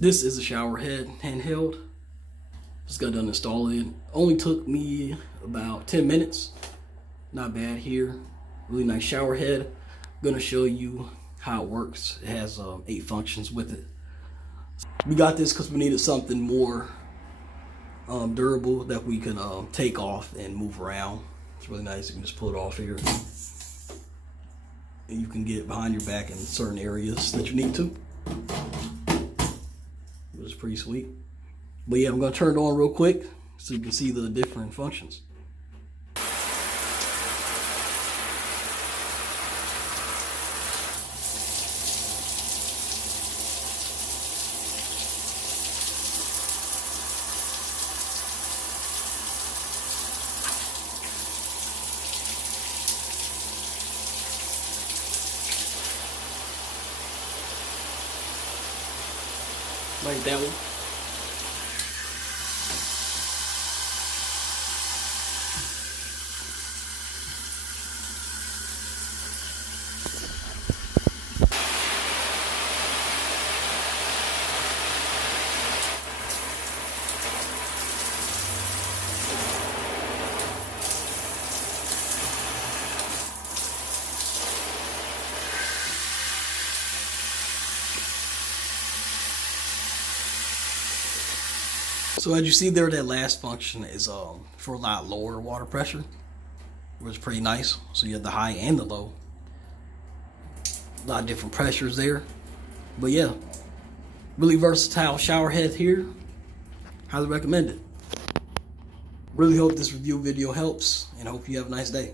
This is a shower head handheld. Just got done installing it. Only took me about 10 minutes. Not bad here. Really nice shower head. Gonna show you how it works. It has 8 functions with it. We got this because we needed something more durable that we can take off and move around. It's really nice. You can just pull it off here. And you can get it behind your back in certain areas that you need to. It's pretty sweet. But yeah, I'm gonna turn it on real quick so you can see the different functions. Like that one. So as you see there, that last function is for a lot lower water pressure, which is pretty nice. So you have the high and the low. A lot of different pressures there. But yeah, really versatile shower head here. Highly recommend it. Really hope this review video helps and hope you have a nice day.